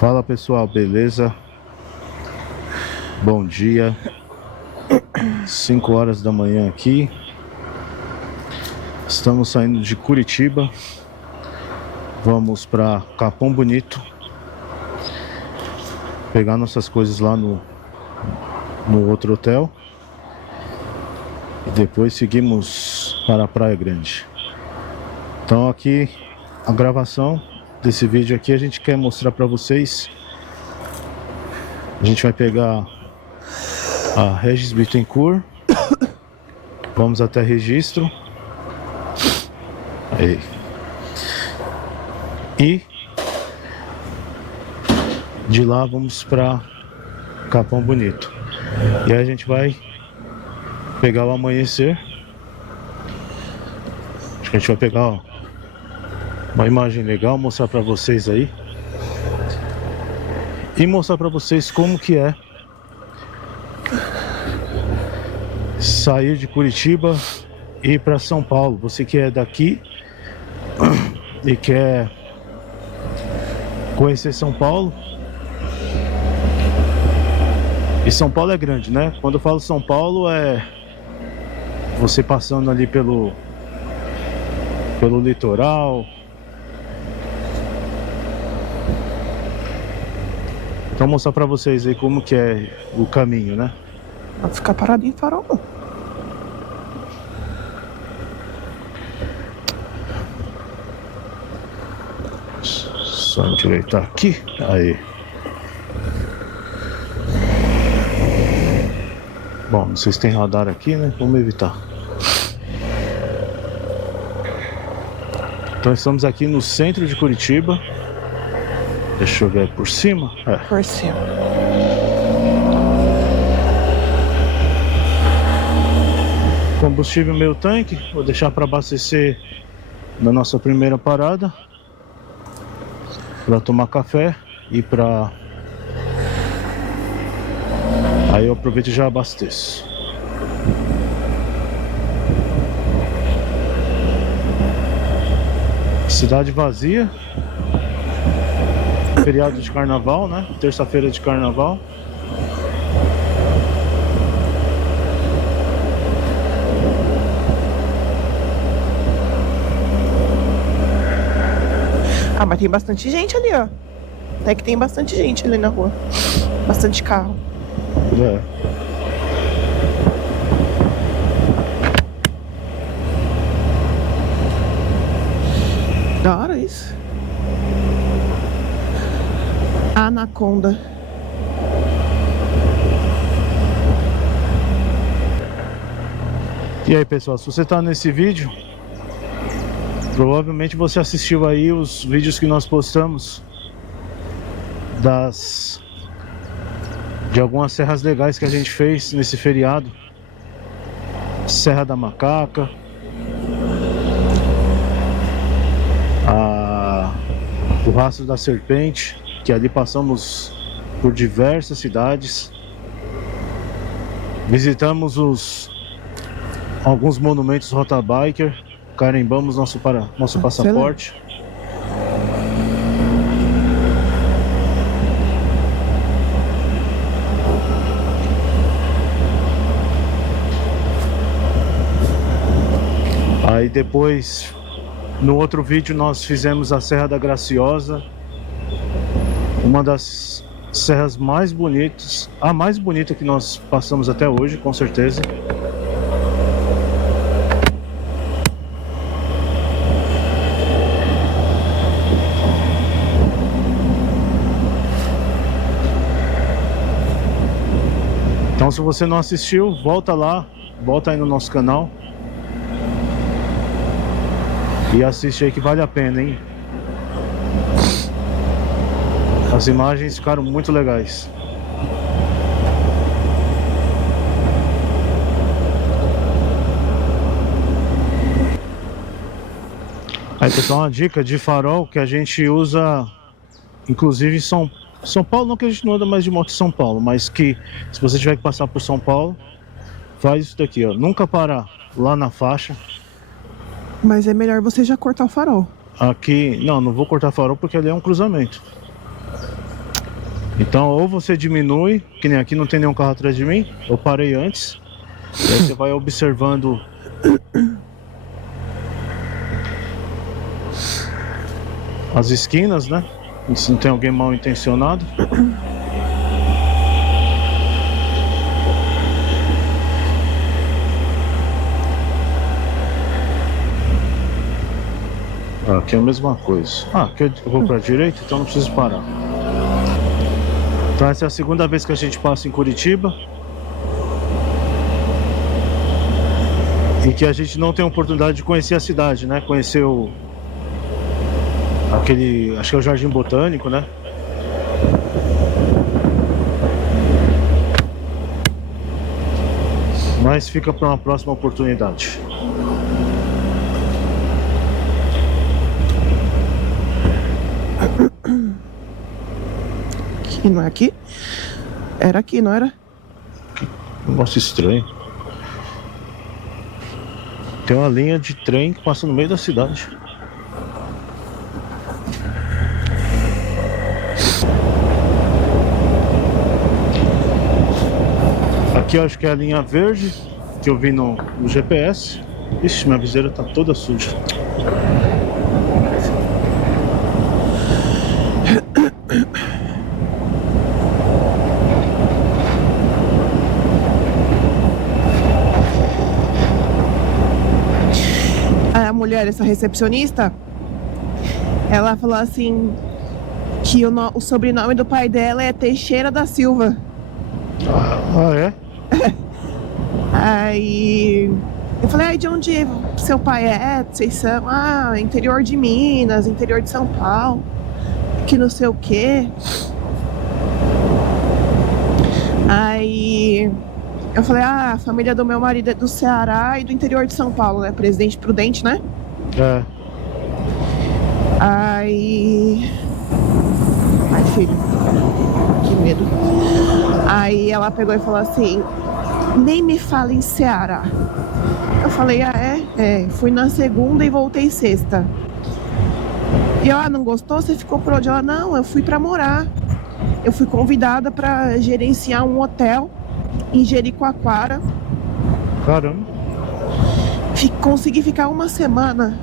Fala pessoal, beleza? Bom dia, 5 horas da manhã aqui. Estamos saindo de Curitiba. Vamos para Capão Bonito, pegar nossas coisas lá no outro hotel. E depois seguimos para a Praia Grande. Então aqui a gravação desse vídeo aqui, a gente quer mostrar para vocês. A gente vai pegar a Regis Bittencourt. Vamos até Registro. Aí. E de lá vamos para Capão Bonito. E aí a gente vai pegar o amanhecer. Acho que a gente vai pegar, ó, uma imagem legal, mostrar para vocês aí. E mostrar para vocês como que é sair de Curitiba e ir para São Paulo. Você que é daqui e quer conhecer São Paulo. E São Paulo é grande, né? Quando eu falo São Paulo, é você passando ali pelo litoral. Então mostrar pra vocês aí como que é o caminho, né? Não ficar parado em farol, não. Só endireitar aqui. Aí. Bom, não sei se tem radar aqui, né? Vamos evitar. Então estamos aqui no centro de Curitiba. Deixa eu ver por cima. É. Por cima. Combustível meio tanque. Vou deixar para abastecer na nossa primeira parada, para tomar café e para... Aí eu aproveito e já abasteço. Cidade vazia. Feriado de carnaval, né? Terça-feira de carnaval. Ah, mas tem bastante gente ali, ó. É que tem bastante gente ali na rua. Bastante carro. É. Da hora isso. Anaconda. E aí pessoal, se você tá nesse vídeo, provavelmente você assistiu aí os vídeos que nós postamos de algumas serras legais que a gente fez nesse feriado. Serra da Macaca, o Rastro da Serpente, que ali passamos por diversas cidades. Visitamos alguns monumentos Rota Biker, carimbamos nosso passaporte. Aí depois, no outro vídeo, nós fizemos a Serra da Graciosa, uma das serras mais bonitas, a mais bonita que nós passamos até hoje, com certeza. Então, se você não assistiu, volta lá, volta aí no nosso canal e assiste aí que vale a pena, hein? As imagens ficaram muito legais. Aí pessoal, uma dica de farol que a gente usa, inclusive em São Paulo, não que a gente não anda mais de moto em São Paulo, mas que se você tiver que passar por São Paulo, faz isso daqui, ó. Nunca parar lá na faixa. Mas é melhor você já cortar o farol. Aqui, não vou cortar farol porque ali é um cruzamento. Então, ou você diminui, que nem aqui não tem nenhum carro atrás de mim, eu parei antes. E aí você vai observando as esquinas, né? Se não tem alguém mal intencionado. Aqui é a mesma coisa. Aqui eu vou pra direita, então não preciso parar. Então essa é a segunda vez que a gente passa em Curitiba. E que a gente não tem a oportunidade de conhecer a cidade, né? Conhecer aquele, acho que é o Jardim Botânico, né? Mas fica para uma próxima oportunidade. Aqui, não é aqui? Era aqui, não era? Negócio estranho. Tem uma linha de trem que passa no meio da cidade. Aqui eu acho que é a linha verde que eu vi no GPS. Ixi, minha viseira tá toda suja. A mulher, essa recepcionista, ela falou assim que o sobrenome do pai dela é Teixeira da Silva. Ah, é? Aí eu falei, de onde seu pai é? Vocês são? Interior de Minas, interior de São Paulo, que não sei o quê. Aí eu falei, a família do meu marido é do Ceará e do interior de São Paulo, né? Presidente Prudente, né? É. Aí... Ai, filho, que medo. Aí ela pegou e falou assim, nem me fala em Ceará. Eu falei, fui na segunda e voltei sexta. E eu, não gostou? Você ficou por onde? Ela, não, eu fui pra morar. Eu fui convidada pra gerenciar um hotel em Jericoacoara. Caramba. Consegui ficar uma semana.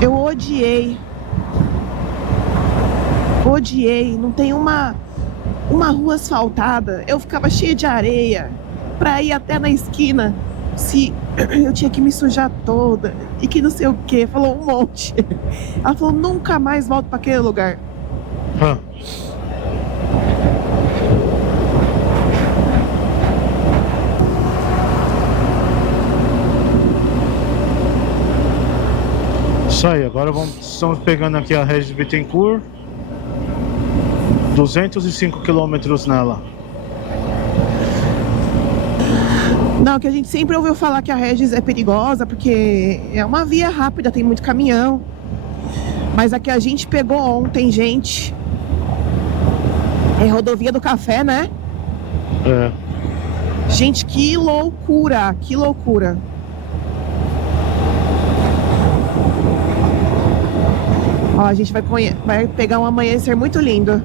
Eu odiei. Não tem uma rua asfaltada. Eu ficava cheia de areia pra ir até na esquina. Se eu tinha que me sujar toda e que não sei o que. Falou um monte. Ela falou, nunca mais volto pra aquele lugar. Isso aí, agora estamos pegando aqui a Regis Bittencourt. 205 quilômetros nela. Não, que a gente sempre ouviu falar que a Regis é perigosa, porque é uma via rápida, tem muito caminhão. Mas a que a gente pegou ontem, gente, é rodovia do Café, né? É. Gente, que loucura, que loucura. Ó, a gente vai pegar um amanhecer muito lindo.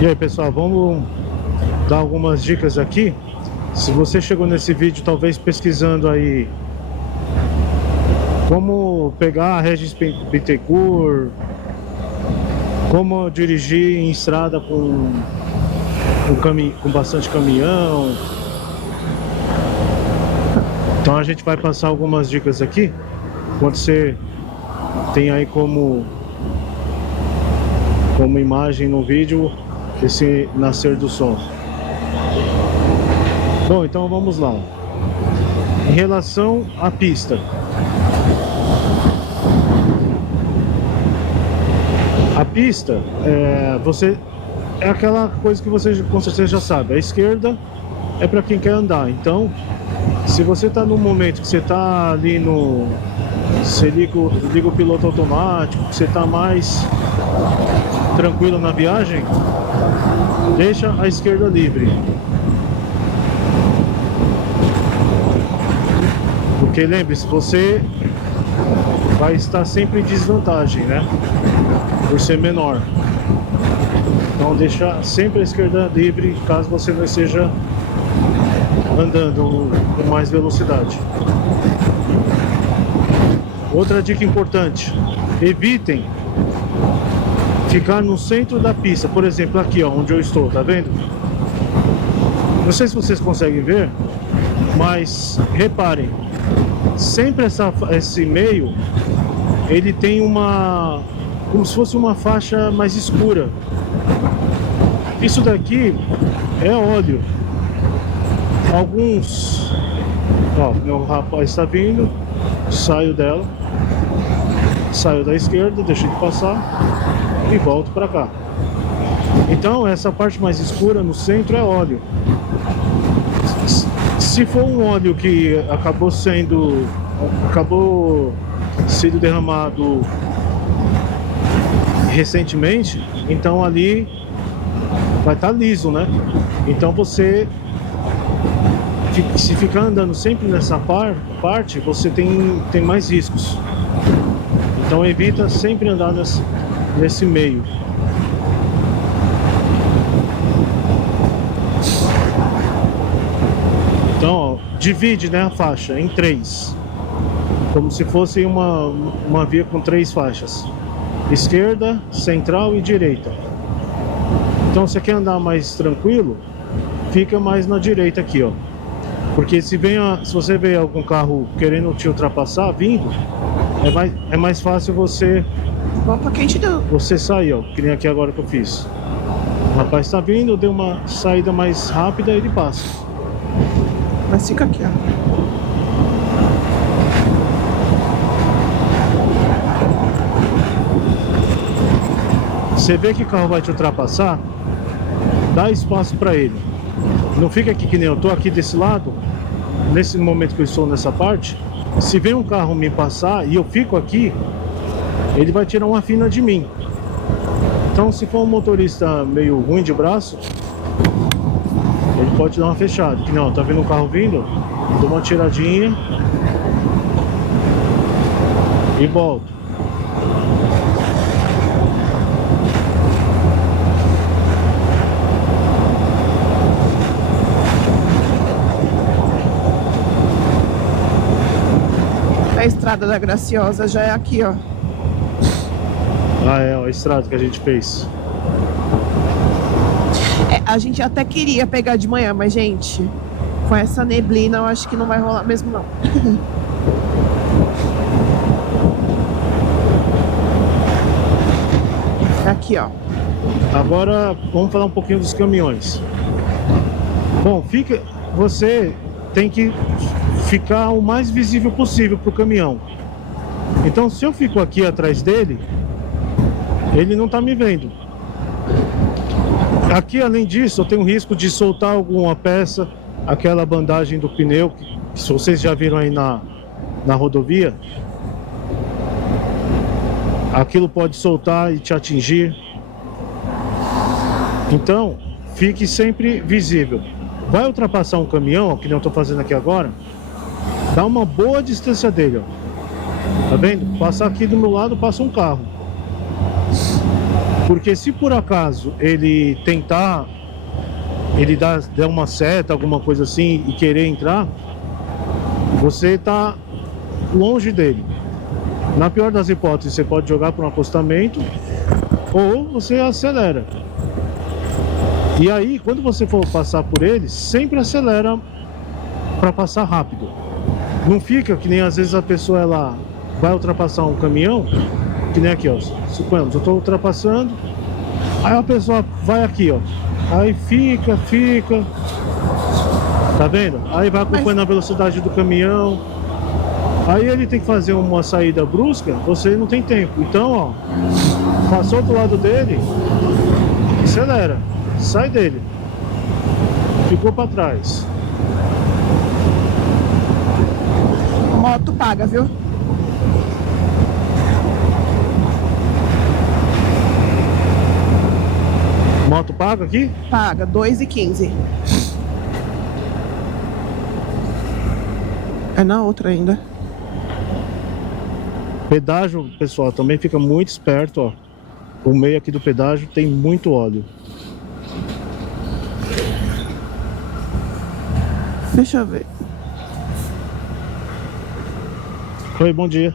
E aí, pessoal, vamos dar algumas dicas aqui. Se você chegou nesse vídeo talvez pesquisando aí como pegar a Regis Bittencourt, como dirigir em estrada com bastante caminhão. Então a gente vai passar algumas dicas aqui. Quando você tem aí como imagem no vídeo esse nascer do sol. Bom, então vamos lá. Em relação à pista, a pista é aquela coisa que você com certeza já sabe. A esquerda é para quem quer andar. Então, se você está no momento que você está ali você liga o piloto automático, que você está mais tranquilo na viagem, deixa a esquerda livre. Porque lembre-se, você vai estar sempre em desvantagem, né? Por ser menor. Então deixa sempre a esquerda livre, caso você não esteja andando com mais velocidade. Outra dica importante: evitem ficar no centro da pista. Por exemplo, aqui ó, onde eu estou, tá vendo? Não sei se vocês conseguem ver, mas reparem, sempre esse meio, ele tem como se fosse uma faixa mais escura. Isso daqui é óleo. Alguns, ó, meu rapaz está vindo, saio dela, saio da esquerda, deixo de passar e volto para cá. Então essa parte mais escura no centro é óleo. Se for um óleo que acabou sendo derramado recentemente, então ali vai estar liso, né? Então você, se ficar andando sempre nessa parte, você tem mais riscos. Então evita sempre andar nesse meio. Então, ó, divide, né, a faixa em 3, como se fosse uma via com 3 faixas: esquerda, central e direita. Então, se você quer andar mais tranquilo, fica mais na direita aqui, ó. Porque se você vê algum carro querendo te ultrapassar vindo, é mais fácil você sair, ó, que nem aqui agora que eu fiz. O rapaz está vindo, deu uma saída mais rápida, ele passa. Mas fica aqui, ó. Você vê que o carro vai te ultrapassar, dá espaço para ele. Não fica aqui que nem eu tô aqui desse lado. Nesse momento que eu estou nessa parte, se vem um carro me passar e eu fico aqui, ele vai tirar uma fina de mim. Então, se for um motorista meio ruim de braço, ele pode dar uma fechada. Que não, tá vendo um carro vindo? Dou uma tiradinha e volto. A Estrada da Graciosa já é aqui, ó. Ah, é, ó, a estrada que a gente fez. A gente até queria pegar de manhã, mas, gente, com essa neblina eu acho que não vai rolar mesmo, não. Aqui, ó. Agora vamos falar um pouquinho dos caminhões. Bom, você tem que ficar o mais visível possível para o caminhão. Então, se eu fico aqui atrás dele, ele não está me vendo. Aqui, além disso, eu tenho risco de soltar alguma peça, aquela bandagem do pneu, que se vocês já viram aí na rodovia, aquilo pode soltar e te atingir. Então, fique sempre visível. Vai ultrapassar um caminhão, ó, que nem eu estou fazendo aqui agora, dá uma boa distância dele, ó. Tá vendo? Passar aqui do meu lado, passa um carro. Porque se por acaso ele tentar, der uma seta, alguma coisa assim, e querer entrar, você está longe dele. Na pior das hipóteses, você pode jogar para um acostamento ou você acelera. E aí, quando você for passar por ele, sempre acelera para passar rápido. Não fica que nem às vezes a pessoa ela vai ultrapassar um caminhão, que nem aqui, ó. Suponhamos, eu estou ultrapassando, aí a pessoa vai aqui, ó. Aí fica, tá vendo? Aí vai acompanhando a velocidade do caminhão. Aí ele tem que fazer uma saída brusca, você não tem tempo. Então, ó, passou do lado dele, acelera, sai dele. Ficou para trás. Moto paga, viu? Moto paga aqui? Paga, 2,15. É na outra ainda. Pedágio, pessoal, também fica muito esperto, ó. O meio aqui do pedágio tem muito óleo. Deixa eu ver. Oi, bom dia.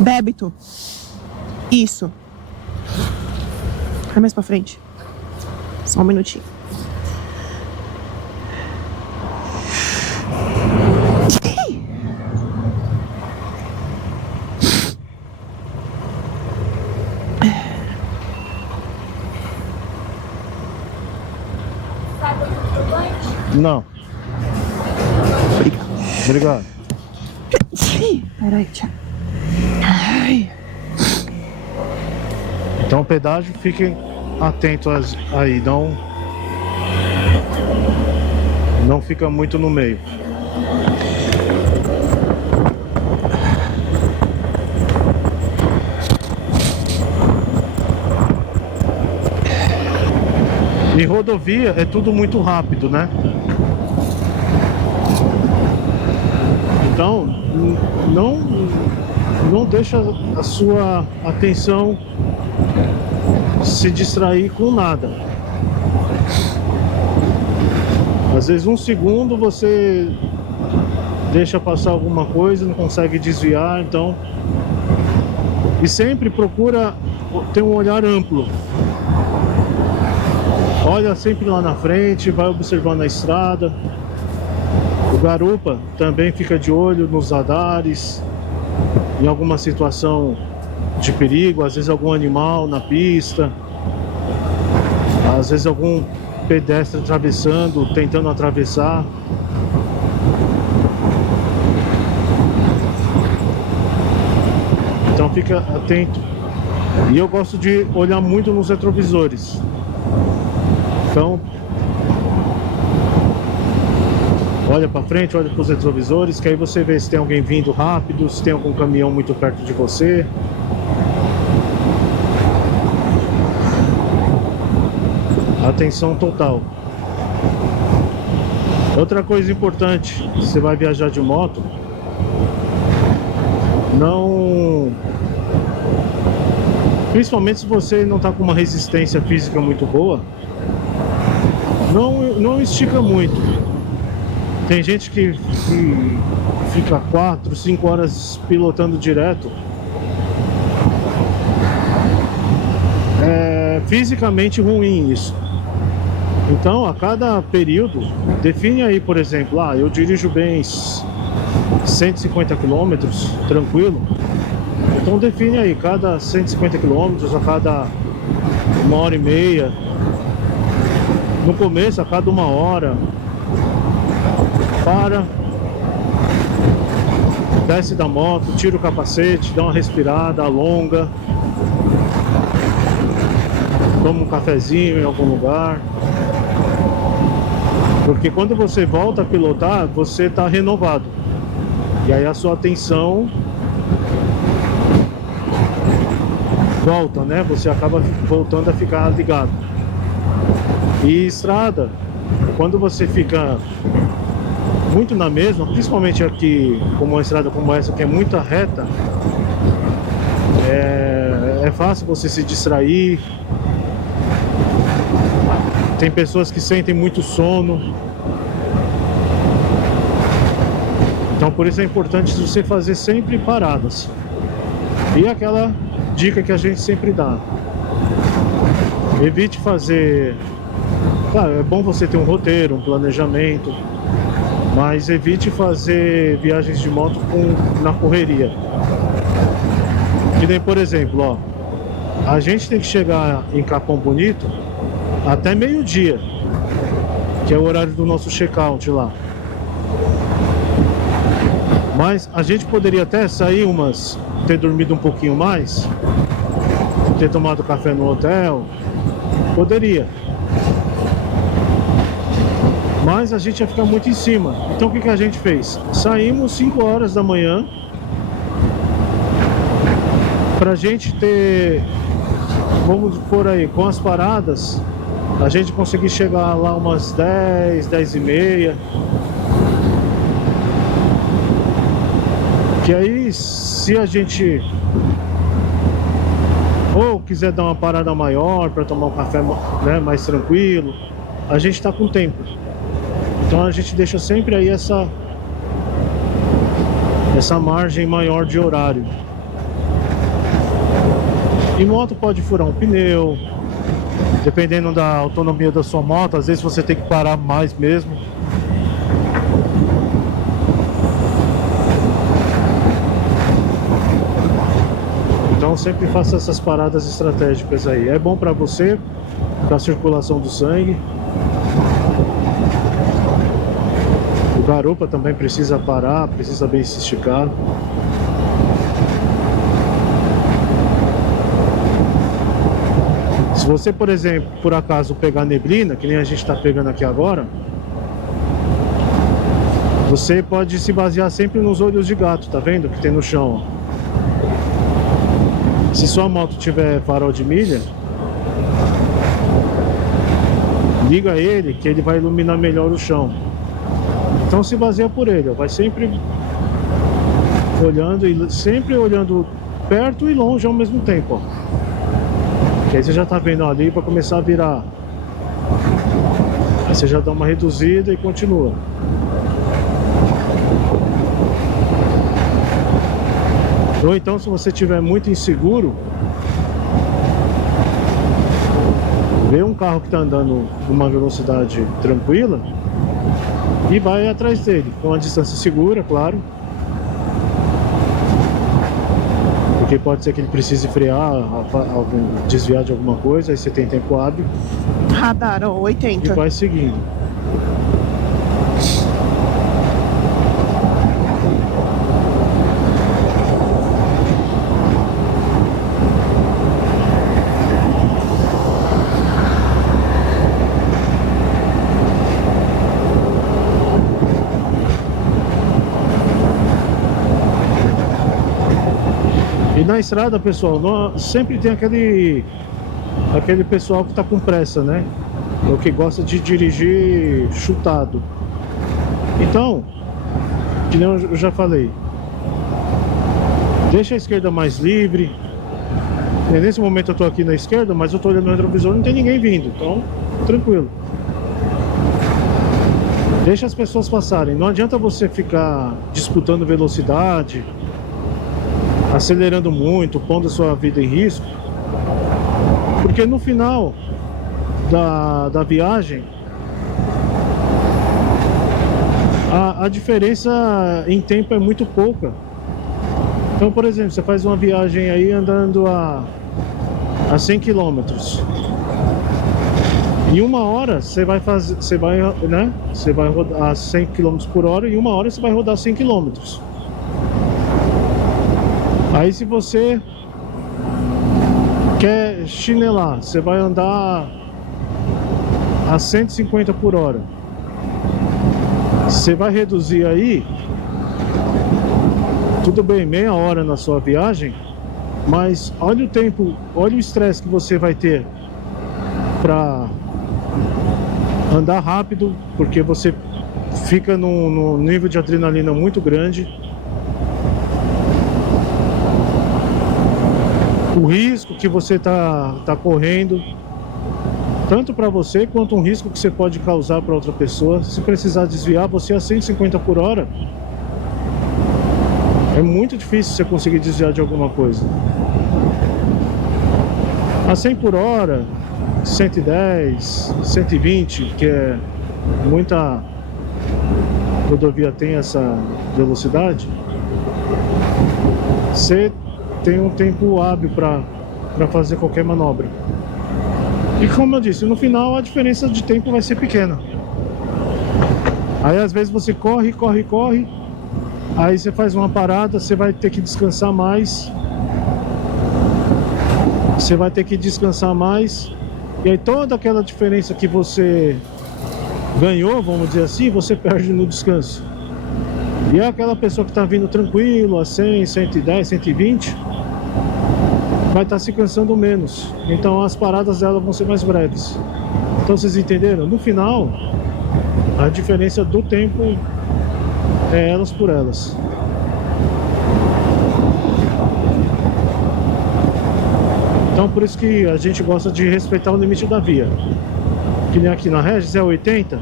Débito. Isso. Vai mais pra frente. Só um minutinho. Não. Obrigado. Peraí, tia. Ai. Então, pedágio, fiquem atentos aí, não fica muito no meio. E rodovia é tudo muito rápido, né? Então, não deixa a sua atenção se distrair com nada. Às vezes um segundo você deixa passar alguma coisa, não consegue desviar, então... E sempre procura ter um olhar amplo. Olha sempre lá na frente, vai observando a estrada. O garupa também fica de olho nos radares, em alguma situação de perigo, às vezes algum animal na pista, às vezes algum pedestre atravessando, tentando atravessar. Então fica atento. E eu gosto de olhar muito nos retrovisores. Então, olha para frente, olha para os retrovisores, que aí você vê se tem alguém vindo rápido, se tem algum caminhão muito perto de você. Atenção total. Outra coisa importante, você vai viajar de moto, principalmente se você não está com uma resistência física muito boa, não estica muito. Tem gente que fica 4, 5 horas pilotando direto. É fisicamente ruim isso. Então, a cada período, define aí, por exemplo, eu dirijo bem 150 km, tranquilo. Então define aí, cada 150 km, a cada 1h30. No começo, a cada 1 hora. Para, desce da moto, tira o capacete, dá uma respirada, alonga, toma um cafezinho em algum lugar, porque quando você volta a pilotar, você está renovado, e aí a sua atenção volta, né? Você acaba voltando a ficar ligado. E estrada, quando você fica muito na mesma, principalmente aqui, como uma estrada como essa, que é muita reta, é fácil você se distrair. Tem pessoas que sentem muito sono. Então por isso é importante você fazer sempre paradas. E aquela dica que a gente sempre dá: evite fazer... Claro, é bom você ter um roteiro, um planejamento, mas evite fazer viagens de moto na correria. Que nem, por exemplo, ó, a gente tem que chegar em Capão Bonito até meio-dia, que é o horário do nosso check-out lá. Mas a gente poderia até sair ter dormido um pouquinho mais, ter tomado café no hotel, poderia. Mas a gente ia ficar muito em cima. Então o que a gente fez? Saímos 5 horas da manhã, pra gente ter, vamos por aí, com as paradas, a gente conseguir chegar lá umas 10, 10 e meia. Que aí, se a gente ou quiser dar uma parada maior para tomar um café, né, mais tranquilo, a gente está com tempo. Então a gente deixa sempre aí essa margem maior de horário. E moto pode furar um pneu, dependendo da autonomia da sua moto, às vezes você tem que parar mais mesmo. Então sempre faça essas paradas estratégicas aí. É bom para você, para a circulação do sangue. O garupa também precisa parar, precisa bem se esticar. Se você, por exemplo, por acaso pegar neblina, que nem a gente está pegando aqui agora, você pode se basear sempre nos olhos de gato, tá vendo? Que tem no chão, ó. Se sua moto tiver farol de milha, liga ele que ele vai iluminar melhor o chão. Então se baseia por ele, ó. Vai sempre olhando perto e longe ao mesmo tempo, ó. Que aí você já tá vendo ali para começar a virar. Aí você já dá uma reduzida e continua. Ou então, se você estiver muito inseguro, vê um carro que está andando numa velocidade tranquila e vai atrás dele, com uma distância segura, claro. Porque pode ser que ele precise frear, desviar de alguma coisa, aí você tem tempo hábil. Radar, ó, 80. E vai seguindo. E na estrada, pessoal, sempre tem aquele pessoal que tá com pressa, né? O que gosta de dirigir chutado. Então, que nem eu já falei, deixa a esquerda mais livre. Nesse momento eu tô aqui na esquerda, mas eu tô olhando no retrovisor e não tem ninguém vindo. Então, tranquilo. Deixa as pessoas passarem. Não adianta você ficar disputando velocidade, acelerando muito, pondo a sua vida em risco, porque no final da viagem a diferença em tempo é muito pouca. Então, por exemplo, você faz uma viagem aí andando a 100 km. Em 1 hora você vai rodar a 100 km por hora, e em 1 hora você vai rodar 100 km. Aí se você quer chinelar, você vai andar a 150 por hora. Você vai reduzir aí, tudo bem, meia hora na sua viagem, mas olha o tempo, olha o estresse que você vai ter para andar rápido, porque você fica num nível de adrenalina muito grande. o risco que você tá correndo, tanto para você quanto um risco que você pode causar para outra pessoa. Se precisar desviar, você a 150 por hora, é muito difícil você conseguir desviar de alguma coisa. A 100 por hora, 110, 120, que é muita rodovia tem essa velocidade, você tem um tempo hábil para fazer qualquer manobra. E como eu disse, no final a diferença de tempo vai ser pequena. Aí às vezes você corre, aí você faz uma parada, você vai ter que descansar mais. E aí toda aquela diferença que você ganhou, vamos dizer assim, você perde no descanso. E é aquela pessoa que está vindo tranquilo, a 100, 110, 120, vai estar se cansando menos. Então as paradas dela vão ser mais breves. Então vocês entenderam? No final, a diferença do tempo é elas por elas. Então por isso que a gente gosta de respeitar o limite da via. Que nem aqui na Regis é 80,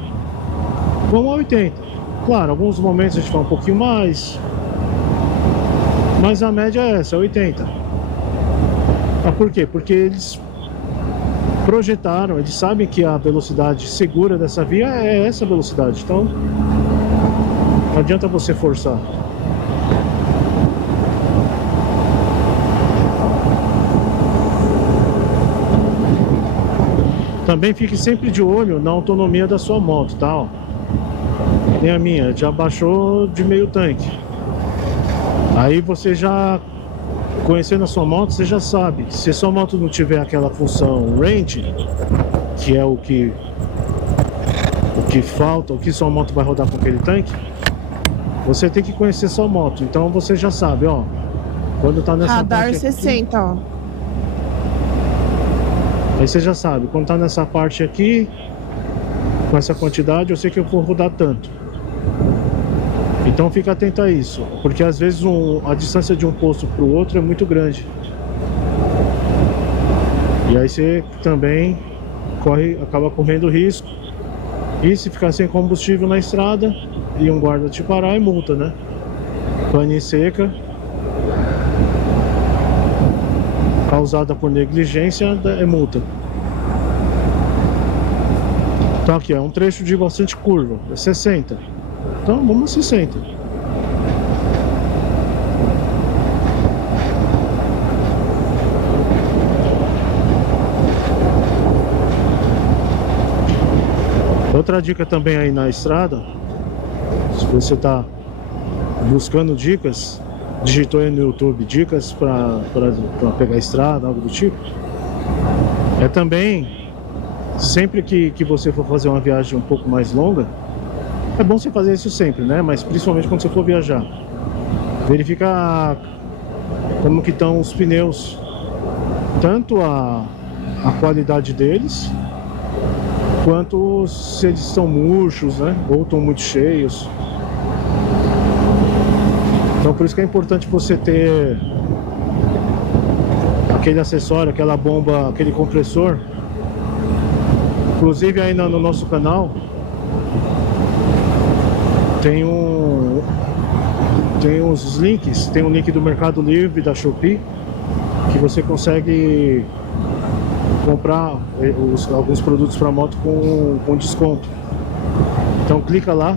vamos a 80. Claro, alguns momentos a gente vai um pouquinho mais, mas a média é essa, é 80. Ah, por quê? Porque eles projetaram, eles sabem que a velocidade segura dessa via é essa velocidade. Então não adianta você forçar. Também fique sempre de olho na autonomia da sua moto, tá? Ó, nem a minha, já baixou de meio tanque. Aí você já, conhecendo a sua moto, você já sabe. Se a sua moto não tiver aquela função range, que é o que falta, o que sua moto vai rodar com aquele tanque, você tem que conhecer sua moto. Então você já sabe, ó, quando tá nessa Radar parte 60, aqui, ó. aí você já sabe, quando tá nessa parte aqui, com essa quantidade, eu sei que eu vou rodar tanto. Então fica atento a isso, porque às vezes a distância de um posto para o outro é muito grande. E aí você também acaba correndo risco. E se ficar sem combustível na estrada e um guarda te parar, é multa, né? Pane seca causada por negligência é multa. Então aqui é um trecho de bastante curva, é 60. Então vamos a 60. Outra dica também aí na estrada, se você está buscando dicas, digitou aí no YouTube dicas para pegar a estrada, algo do tipo, é também, sempre que você for fazer uma viagem um pouco mais longa, é bom você fazer isso sempre, né? Mas principalmente quando você for viajar, verificar como que estão os pneus, tanto a qualidade deles, quanto se eles estão murchos, né? Ou estão muito cheios. Então por isso que é importante você ter aquele acessório, aquela bomba, aquele compressor. Inclusive aí no nosso canal tem uns links, tem um link do Mercado Livre, da Shopee, que você consegue comprar alguns produtos para moto com desconto. Então clica lá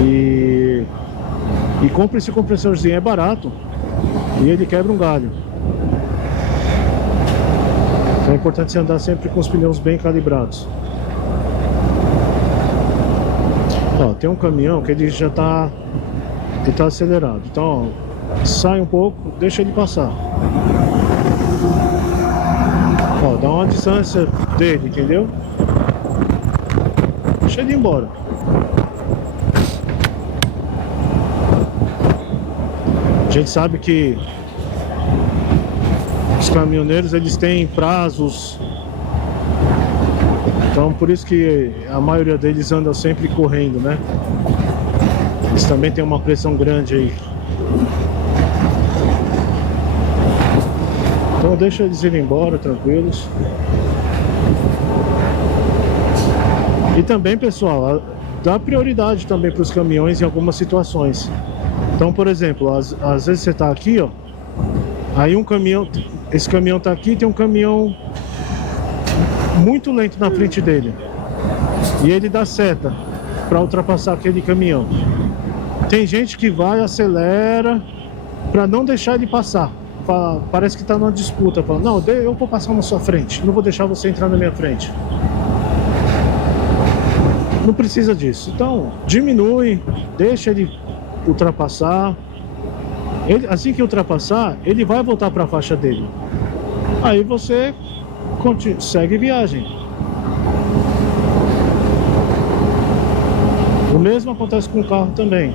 e compra esse compressorzinho, é barato e ele quebra um galho. Então é importante você andar sempre com os pneus bem calibrados. Ó, tem um caminhão que ele já tá acelerado. Então, ó, sai um pouco, deixa ele passar. Ó, dá uma distância dele, entendeu? Deixa ele ir embora. A gente sabe que os caminhoneiros, eles têm prazos. Então por isso que a maioria deles anda sempre correndo, né? Eles também têm uma pressão grande aí. Então deixa eles irem embora, tranquilos. E também, pessoal, dá prioridade também para os caminhões em algumas situações. Então, por exemplo, às vezes você está aqui, ó, aí um caminhão, esse caminhão está aqui, tem um caminhão muito lento na frente dele e ele dá seta para ultrapassar aquele caminhão. Tem gente que vai, acelera para não deixar ele passar. Parece que está numa disputa, fala, não, eu vou passar na sua frente, não vou deixar você entrar na minha frente. Não precisa disso. Então, diminui, deixa ele ultrapassar. Assim que ultrapassar, ele vai voltar para a faixa dele. Aí você segue viagem. O mesmo acontece com o carro também.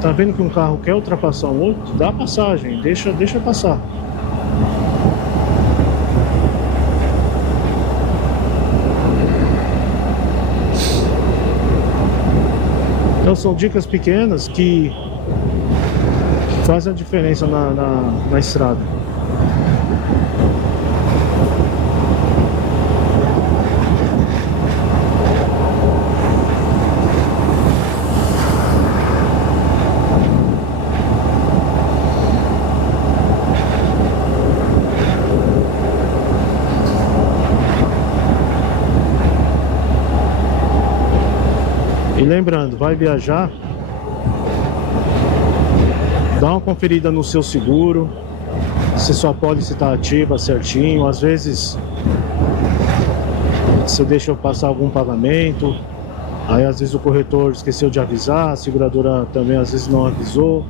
Tá vendo que um carro quer ultrapassar um outro? Dá passagem, deixa passar. Então são dicas pequenas que fazem a diferença na estrada. E lembrando, vai viajar, dá uma conferida no seu seguro, se sua pólice está ativa certinho. Às vezes você deixa passar algum pagamento, aí às vezes o corretor esqueceu de avisar, a seguradora também às vezes não avisou.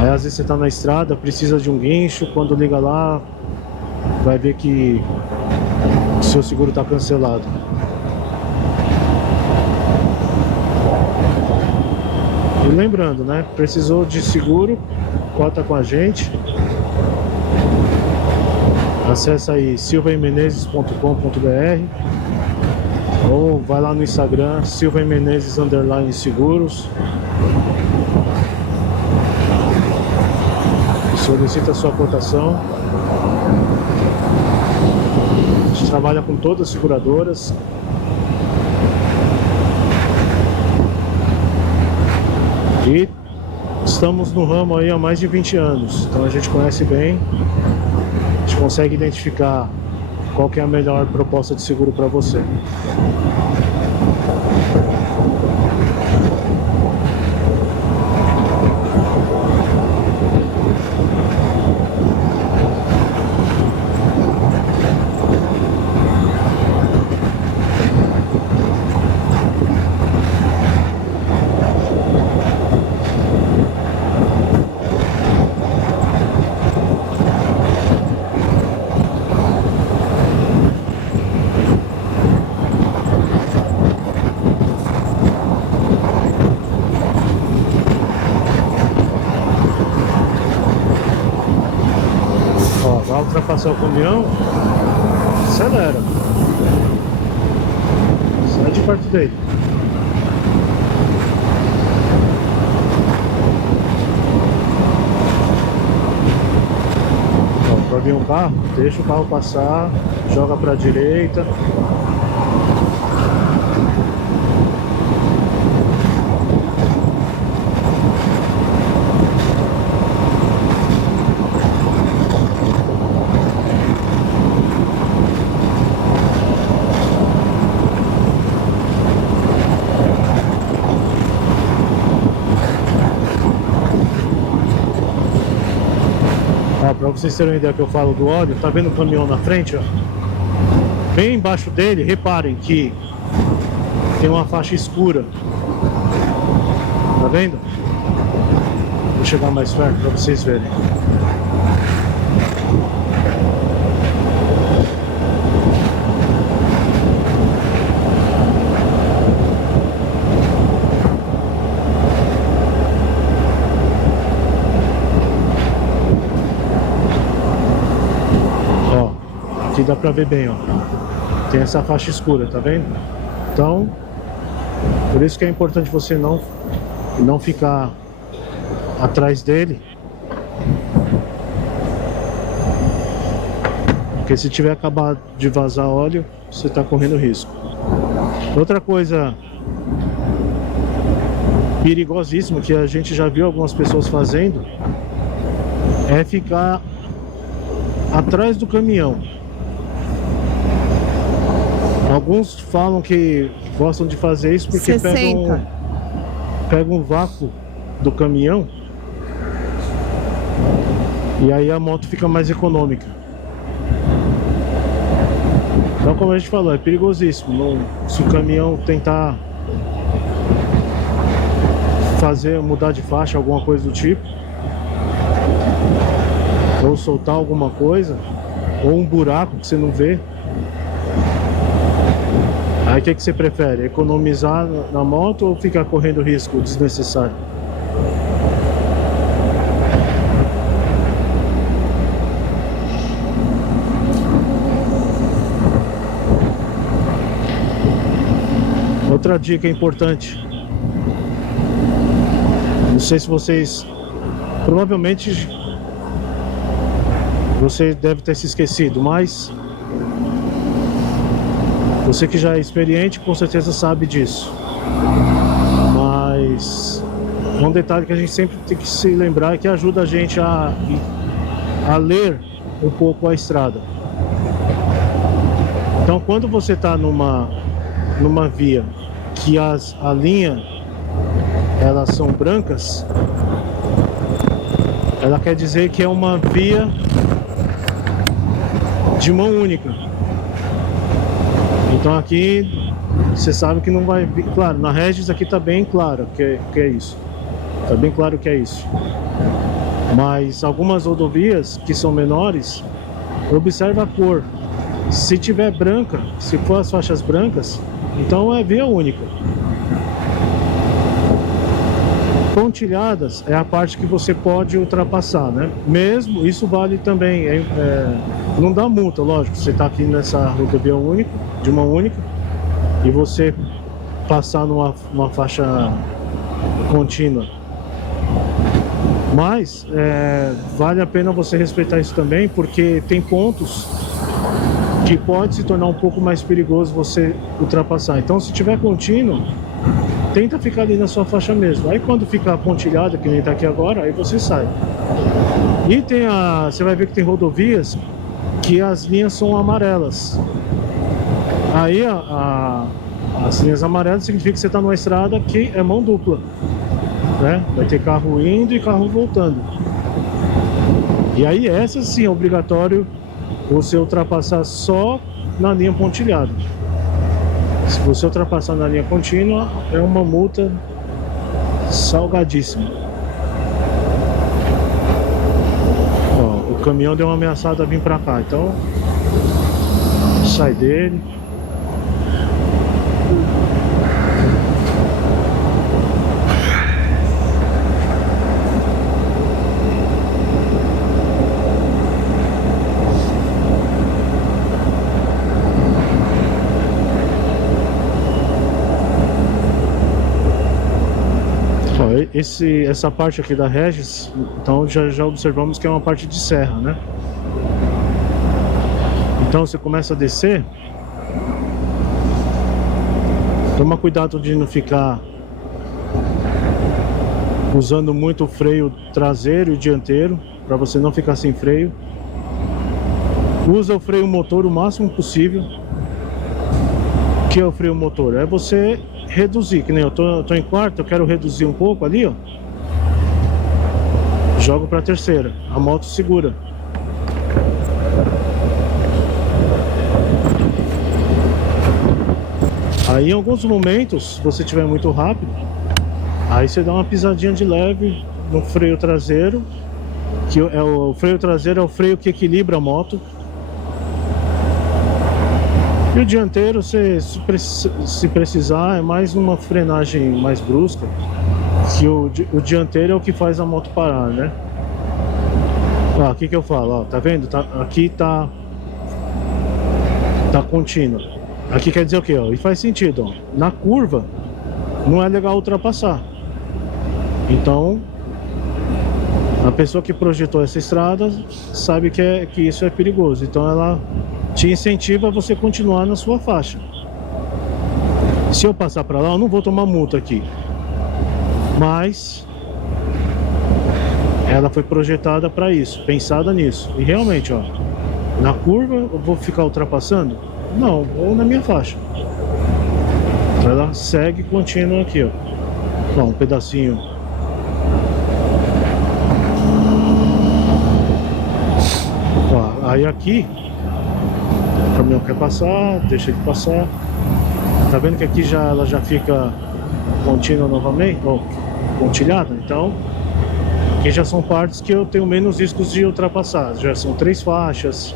Aí às vezes você está na estrada, precisa de um guincho, quando liga lá, vai ver que o seu seguro está cancelado. E lembrando, né? Precisou de seguro, conta com a gente. Acesse aí silvaemenezes.com.br ou vai lá no Instagram silvaemenezes_seguros. Solicita a sua cotação. A gente trabalha com todas as seguradoras. E estamos no ramo aí há mais de 20 anos, então a gente conhece bem, a gente consegue identificar qual que é a melhor proposta de seguro para você. Vai ultrapassar o caminhão, acelera, sai de perto dele. Para vir um carro, deixa o carro passar, joga para a direita. Para vocês terem uma ideia que eu falo do óleo, tá vendo o caminhão na frente, ó? Bem embaixo dele, reparem que tem uma faixa escura. Tá vendo? Vou chegar mais perto para vocês verem. Aqui dá pra ver bem, ó. Tem essa faixa escura, tá vendo? Então, por isso que é importante você não ficar atrás dele. Porque se tiver acabado de vazar óleo, você está correndo risco. Outra coisa perigosíssima que a gente já viu algumas pessoas fazendo é ficar atrás do caminhão. Alguns falam que gostam de fazer isso porque pegam um vácuo do caminhão e aí a moto fica mais econômica. Então, como a gente falou, é perigosíssimo. Se o caminhão tentar mudar de faixa, alguma coisa do tipo, ou soltar alguma coisa, ou um buraco que você não vê, aí o que você prefere? Economizar na moto ou ficar correndo risco desnecessário? Outra dica importante, não sei se vocês, provavelmente você deve ter se esquecido, mas você que já é experiente com certeza sabe disso. Mas um detalhe que a gente sempre tem que se lembrar é que ajuda a gente a ler um pouco a estrada. Então, quando você está numa via que a linha elas são brancas, ela quer dizer que é uma via de mão única. Então aqui você sabe que não vai vir. Claro, na Regis aqui tá bem claro que é isso. Tá bem claro que é isso. Mas algumas rodovias que são menores, observa a cor. Se tiver branca, se for as faixas brancas, então é via única. Pontilhadas é a parte que você pode ultrapassar, né? Mesmo, isso vale também, não dá multa, lógico. Você está aqui nessa rodovia única, de mão única, e você passar numa faixa contínua. Mas vale a pena você respeitar isso também, porque tem pontos que pode se tornar um pouco mais perigoso você ultrapassar. Então, se tiver contínuo, tenta ficar ali na sua faixa mesmo. Aí quando ficar pontilhada, que nem tá aqui agora, aí você sai. E você vai ver que tem rodovias que as linhas são amarelas. Aí as linhas amarelas significa que você está numa estrada que é mão dupla, né? Vai ter carro indo e carro voltando. E aí essa sim é obrigatório você ultrapassar só na linha pontilhada. Se você ultrapassar na linha contínua, é uma multa salgadíssima. Ó, o caminhão deu uma ameaçada a vir pra cá, então sai dele. Essa parte aqui da Regis, então já observamos que é uma parte de serra, né? Então você começa a descer, toma cuidado de não ficar usando muito o freio traseiro e dianteiro, para você não ficar sem freio. Usa o freio motor o máximo possível. O que é o freio motor? É você reduzir, que nem eu tô em quarto, eu quero reduzir um pouco ali, ó. Jogo para terceira, a moto segura. Aí em alguns momentos, se você estiver muito rápido, aí você dá uma pisadinha de leve no freio traseiro, que o freio traseiro é o freio que equilibra a moto. E o dianteiro, se precisar, é mais uma frenagem mais brusca, que o dianteiro é o que faz a moto parar, né? Ó, aqui que eu falo, ó, tá vendo? Aqui tá contínua. Aqui quer dizer o que, ó? E faz sentido, ó. Na curva, não é legal ultrapassar. Então, A pessoa que projetou essa estrada sabe que isso é perigoso, então ela te incentiva a você continuar na sua faixa. Se eu passar para lá, eu não vou tomar multa aqui, mas ela foi projetada para isso, pensada nisso. E realmente, ó, na curva eu vou ficar ultrapassando? Não, vou na minha faixa. Ela segue contínua aqui, ó. Ó, um pedacinho. Ó, aí aqui o caminhão quer passar, deixa ele passar. Tá vendo que aqui ela já fica contínua novamente, ou pontilhada? Então aqui já são partes que eu tenho menos riscos de ultrapassar. Já são 3 faixas.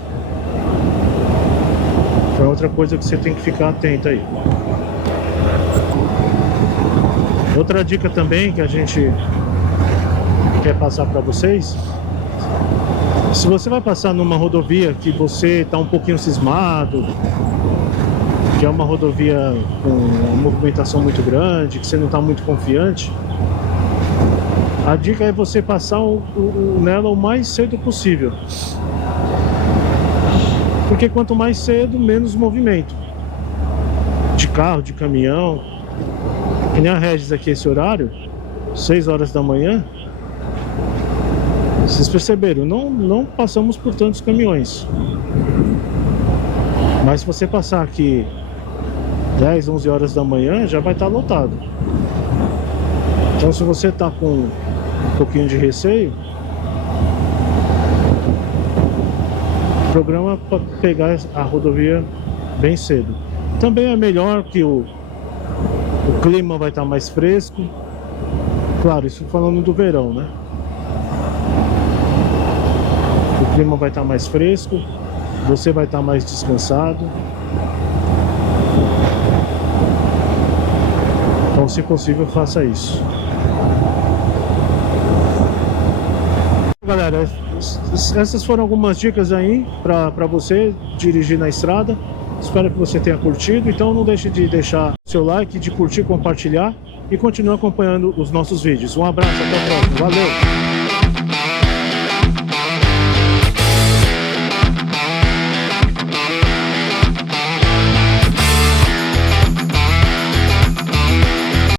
Então é outra coisa que você tem que ficar atento aí. Outra dica também que a gente quer passar para vocês: se você vai passar numa rodovia que você está um pouquinho cismado, que é uma rodovia com uma movimentação muito grande, que você não está muito confiante, a dica é você passar nela o mais cedo possível. Porque quanto mais cedo, menos movimento de carro, de caminhão. Que nem a Regis aqui, esse horário, 6 horas da manhã. Vocês perceberam, não passamos por tantos caminhões. Mas se você passar aqui 10, 11 horas da manhã, já vai estar lotado. Então se você está com um pouquinho de receio, programa para pegar a rodovia bem cedo. Também é melhor que o clima vai estar mais fresco. Claro, isso falando do verão, né? O clima vai estar mais fresco, você vai estar mais descansado. Então, se possível, faça isso. Galera, essas foram algumas dicas aí para você dirigir na estrada. Espero que você tenha curtido. Então não deixe de deixar seu like, de curtir, compartilhar e continuar acompanhando os nossos vídeos. Um abraço, até o próximo. Valeu!